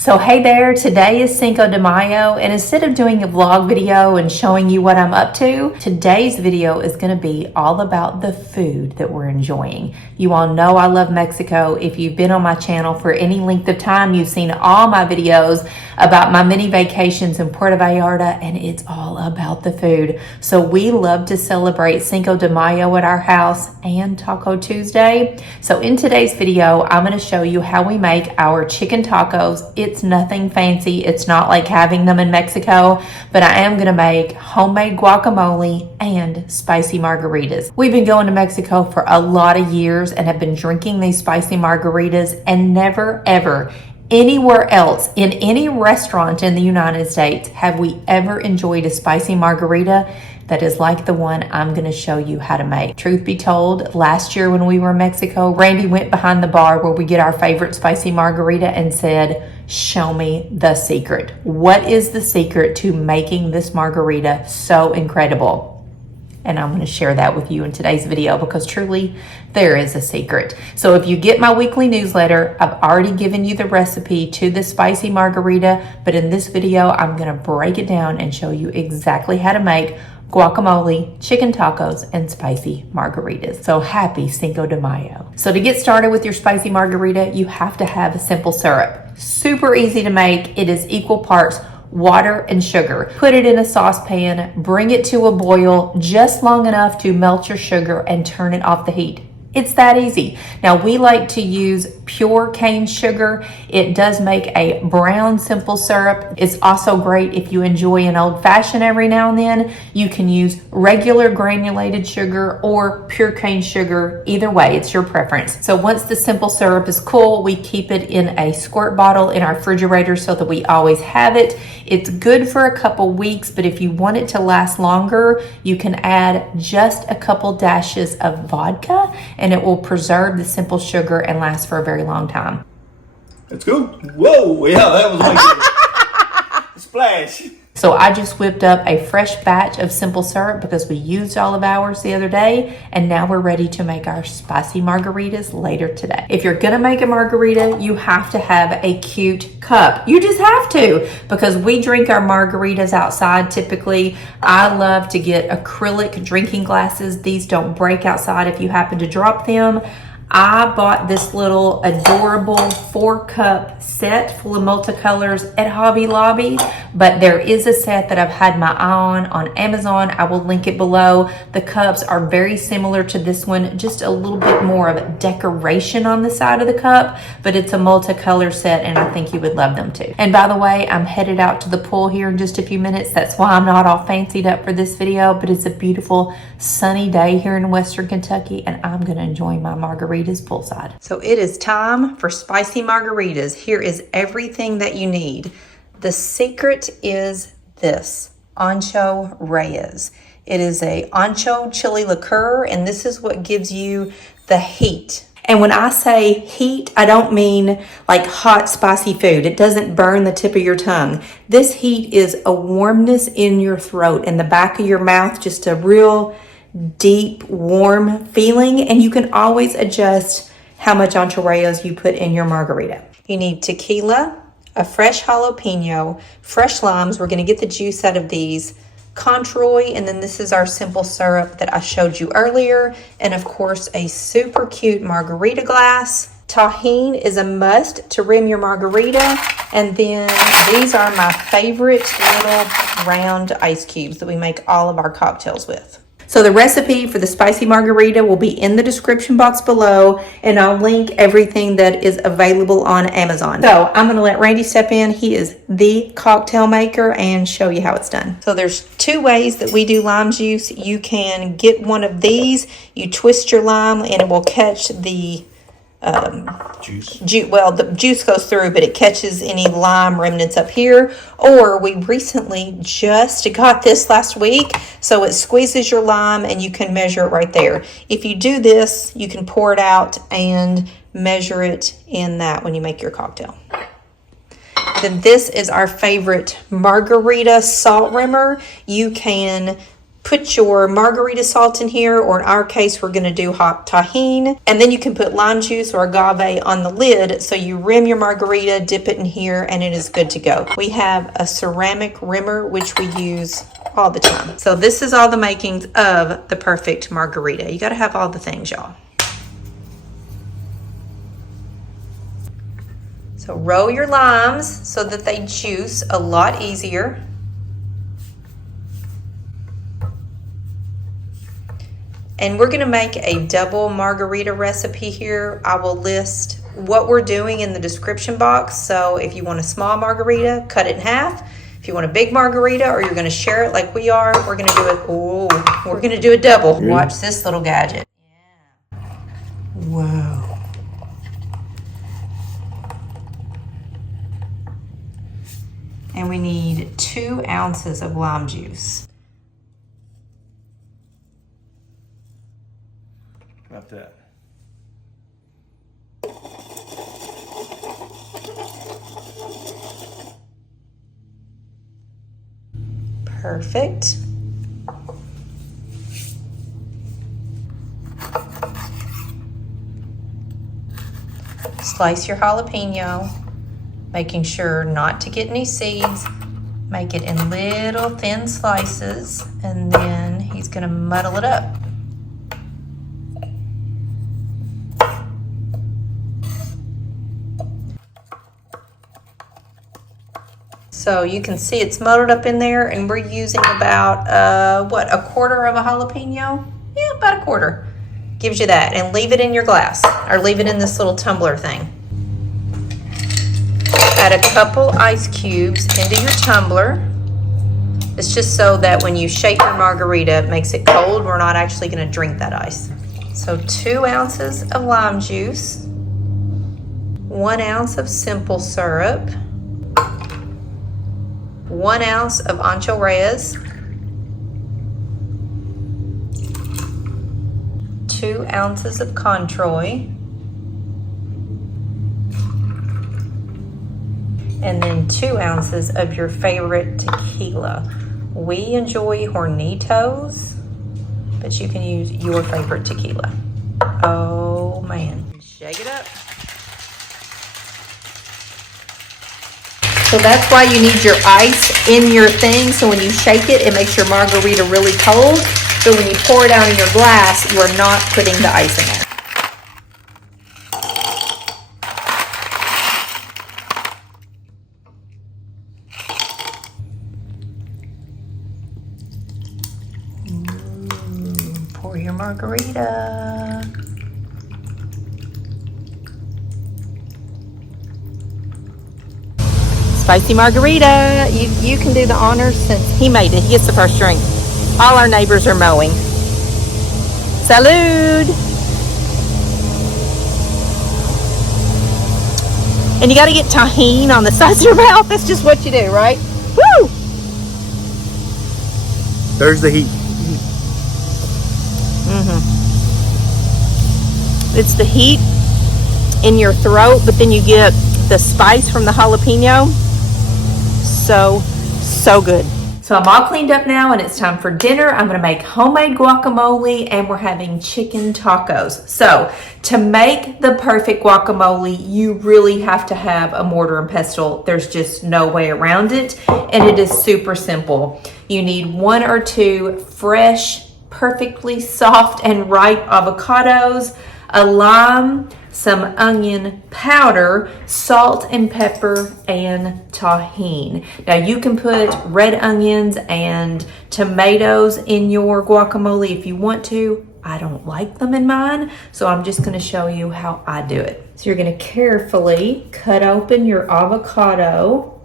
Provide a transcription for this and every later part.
So hey there, today is Cinco de Mayo, and instead of doing a vlog video and showing you what I'm up to, today's video is going to be all about the food that we're enjoying. You all know I love Mexico. If you've been on my channel for any length of time, you've seen all my videos about my mini vacations in Puerto Vallarta, and it's all about the food. So we love to celebrate Cinco de Mayo at our house and Taco Tuesday. So in today's video, I'm going to show you how we make our chicken tacos. It's nothing fancy. It's not like having them in Mexico, but I am going to make homemade guacamole and spicy margaritas. We've been going to Mexico for a lot of years and have been drinking these spicy margaritas, and never ever anywhere else in any restaurant in the United States have we ever enjoyed a spicy margarita that is like the one I'm going to show you how to make. Truth be told, last year when we were in Mexico, Randy went behind the bar where we get our favorite spicy margarita and said, "Show me the secret. What is the secret to making this margarita so incredible?" And I'm going to share that with you in today's video, because truly there is a secret. So if you get my weekly newsletter, I've already given you the recipe to the spicy margarita, but in this video, I'm going to break it down and show you exactly how to make guacamole, chicken tacos, and spicy margaritas. So happy Cinco de Mayo. So to get started with your spicy margarita, you have to have a simple syrup. Super easy to make. It is equal parts water and sugar. Put it in a saucepan, bring it to a boil just long enough to melt your sugar and turn it off the heat. It's that easy. Now we like to use pure cane sugar. It does make a brown simple syrup. It's also great if you enjoy an old fashioned every now and then. You can use regular granulated sugar or pure cane sugar. Either way, it's your preference. So once the simple syrup is cool, we keep it in a squirt bottle in our refrigerator so that we always have it. It's good for a couple weeks, but if you want it to last longer, you can add just a couple dashes of vodka, and it will preserve the simple sugar and last for a very long time. That's good. Whoa, yeah, that was like a splash. So I just whipped up a fresh batch of simple syrup because we used all of ours the other day, and now we're ready to make our spicy margaritas later today. If you're gonna make a margarita, you have to have a cute cup. You just have to, because we drink our margaritas outside typically. I love to get acrylic drinking glasses. These don't break outside if you happen to drop them. I bought this little adorable 4-cup set full of multicolors at Hobby Lobby, but there is a set that I've had my eye on Amazon. I will link it below. The cups are very similar to this one, just a little bit more of decoration on the side of the cup, but it's a multicolor set, and I think you would love them too. And by the way, I'm headed out to the pool here in just a few minutes. That's why I'm not all fancied up for this video, but it's a beautiful sunny day here in Western Kentucky, and I'm gonna enjoy my margaritas poolside. So it is time for spicy margaritas. Here is everything that you need. The secret is this, Ancho Reyes. It is a ancho chili liqueur, and this is what gives you the heat. And when I say heat, I don't mean like hot, spicy food. It doesn't burn the tip of your tongue. This heat is a warmness in your throat, in the back of your mouth, just a real deep, warm feeling, and you can always adjust how much Ancho Reyes you put in your margarita. You need tequila, a fresh jalapeno, fresh limes. We're going to get the juice out of these. Contreau, and then this is our simple syrup that I showed you earlier, and of course a super cute margarita glass. Tajin is a must to rim your margarita, and then these are my favorite little round ice cubes that we make all of our cocktails with. So the recipe for the spicy margarita will be in the description box below, and I'll link everything that is available on Amazon. So I'm gonna let Randy step in. He is the cocktail maker, and show you how it's done. So there's 2 ways that we do lime juice. You can get one of these, you twist your lime and it will catch the juice. Well, the juice goes through, but it catches any lime remnants up here. Or we recently just got this last week, so it squeezes your lime and you can measure it right there. If you do this, you can pour it out and measure it in that when you make your cocktail. Then this is our favorite margarita salt rimmer. You can put your margarita salt in here, or in our case, we're going to do hot Tajin. And then you can put lime juice or agave on the lid. So you rim your margarita, dip it in here, and it is good to go. We have a ceramic rimmer, which we use all the time. So this is all the makings of the perfect margarita. You got to have all the things, y'all. So roll your limes so that they juice a lot easier. And we're gonna make a double margarita recipe here. I will list what we're doing in the description box. So if you want a small margarita, cut it in half. If you want a big margarita, or you're gonna share it like we are, we're gonna do it, we're gonna do a double. Watch this little gadget. Yeah. Whoa. And we need 2 ounces of lime juice. About that. Perfect. Slice your jalapeno, making sure not to get any seeds. Make it in little thin slices, and then he's gonna muddle it up. So you can see it's muddled up in there, and we're using about, a quarter of a jalapeno? Yeah, about a quarter. Gives you that. And leave it in your glass, or leave it in this little tumbler thing. Add a couple ice cubes into your tumbler. It's just so that when you shake your margarita, it makes it cold. We're not actually going to drink that ice. So 2 ounces of lime juice, 1 ounce of simple syrup, 1 ounce of Ancho Reyes, 2 ounces of Contreau, and then 2 ounces of your favorite tequila. We enjoy Hornitos, but you can use your favorite tequila. Oh man. Shake it up. So that's why you need your ice in your thing. So when you shake it, it makes your margarita really cold. So when you pour it out in your glass, you are not putting the ice in there. Pour your margarita. Spicy Margarita. You can do the honors since he made it. He gets the first drink. All our neighbors are mowing. Salud! And you got to get Tajin on the sides of your mouth. That's just what you do, right? Woo! There's the heat. It's the heat in your throat, but then you get the spice from the jalapeno. So good. So I'm all cleaned up now, and it's time for dinner. I'm gonna make homemade guacamole, and we're having chicken tacos. So to make the perfect guacamole, you really have to have a mortar and pestle. There's just no way around it, and it is super simple. You need 1 or 2 fresh, perfectly soft and ripe avocados, a lime, some onion powder, salt and pepper, and Tajin. Now you can put red onions and tomatoes in your guacamole if you want to. I don't like them in mine, so I'm just going to show you how I do it. So you're going to carefully cut open your avocado.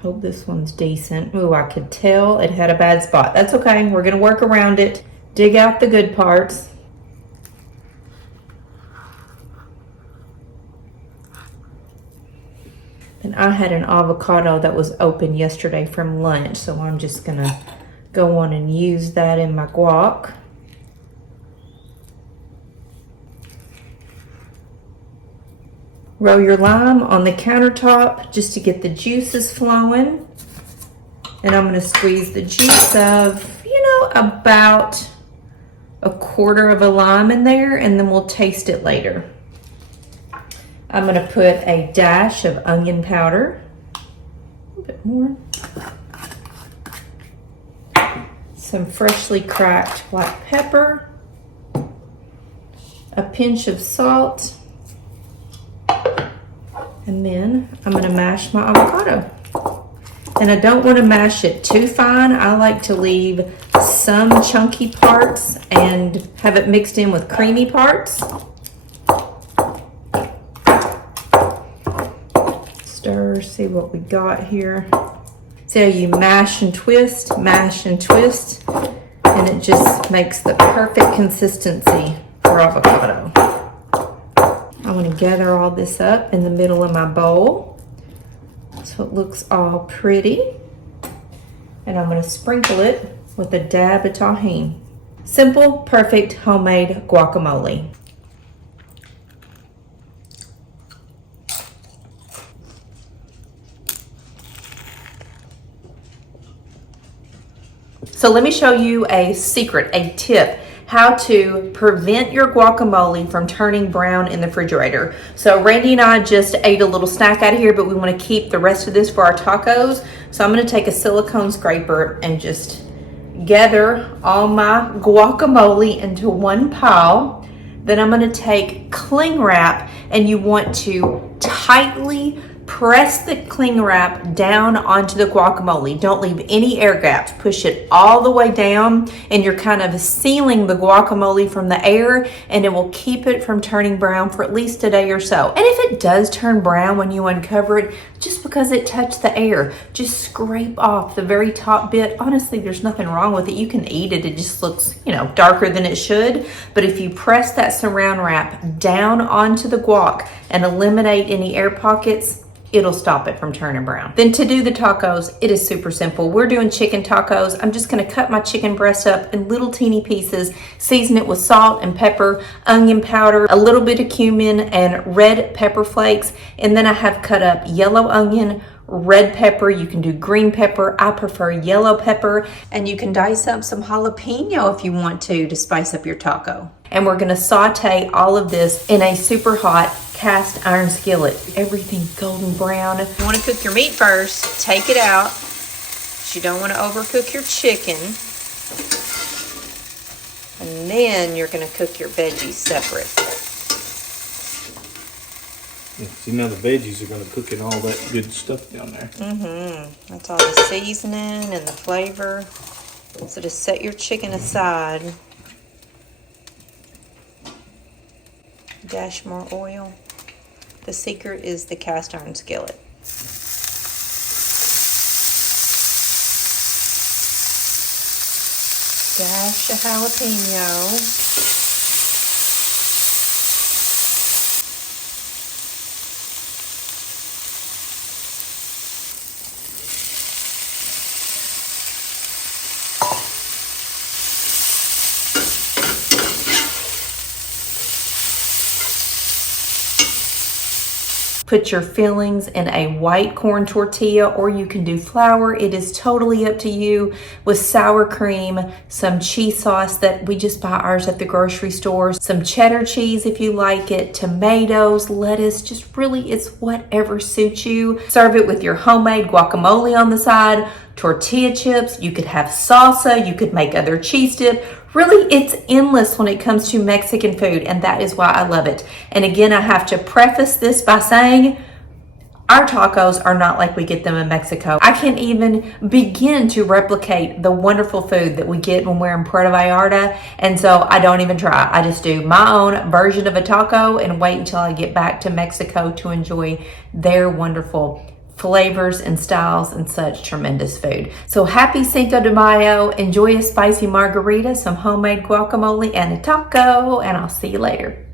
Hope this one's decent. Ooh, I could tell it had a bad spot. That's okay. We're going to work around it. Dig out the good parts. And I had an avocado that was open yesterday from lunch, so I'm just gonna go on and use that in my guac. Roll your lime on the countertop just to get the juices flowing. And I'm gonna squeeze the juice of, about a quarter of a lime in there, and then we'll taste it later. I'm gonna put a dash of onion powder, a bit more. Some freshly cracked black pepper, a pinch of salt, and then I'm gonna mash my avocado. And I don't want to mash it too fine. I like to leave some chunky parts and have it mixed in with creamy parts. Stir, see what we got here. See how you mash and twist, and it just makes the perfect consistency for avocado. I want to gather all this up in the middle of my bowl so it looks all pretty. And I'm going to sprinkle it with a dab of Tajin. Simple, perfect, homemade guacamole. So let me show you a secret, a tip, how to prevent your guacamole from turning brown in the refrigerator. So Randy and I just ate a little snack out of here, but we want to keep the rest of this for our tacos. So I'm going to take a silicone scraper and just gather all my guacamole into one pile. Then I'm going to take cling wrap, and you want to tightly press the cling wrap down onto the guacamole. Don't leave any air gaps. Push it all the way down, and you're kind of sealing the guacamole from the air, and it will keep it from turning brown for at least a day or so. And if it does turn brown when you uncover it, just because it touched the air, just scrape off the very top bit. Honestly, there's nothing wrong with it. You can eat it. It just looks, darker than it should. But if you press that saran wrap down onto the guac and eliminate any air pockets, it'll stop it from turning brown. Then to do the tacos, it is super simple. We're doing chicken tacos. I'm just gonna cut my chicken breast up in little teeny pieces, season it with salt and pepper, onion powder, a little bit of cumin, and red pepper flakes. And then I have cut up yellow onion, red pepper, you can do green pepper. I prefer yellow pepper. And you can dice up some jalapeno if you want to spice up your taco. And we're gonna saute all of this in a super hot cast iron skillet. Everything golden brown. You wanna cook your meat first, take it out. You don't wanna overcook your chicken. And then you're gonna cook your veggies separate. Yeah, see, now the veggies are going to cook in all that good stuff down there. That's all the seasoning and the flavor. So just set your chicken aside. Dash more oil. The secret is the cast iron skillet. Dash a jalapeno. Put your fillings in a white corn tortilla, or you can do flour. It is totally up to you, with sour cream, some cheese sauce that we just buy ours at the grocery store, some cheddar cheese if you like it, tomatoes, lettuce, just really it's whatever suits you. Serve it with your homemade guacamole on the side, tortilla chips, you could have salsa, you could make other cheese dip. Really, it's endless when it comes to Mexican food, and that is why I love it. And again, I have to preface this by saying our tacos are not like we get them in Mexico. I can't even begin to replicate the wonderful food that we get when we're in Puerto Vallarta, and so I don't even try. I just do my own version of a taco and wait until I get back to Mexico to enjoy their wonderful flavors and styles and such tremendous food. So happy Cinco de Mayo. Enjoy a spicy margarita, some homemade guacamole, and a taco, and I'll see you later.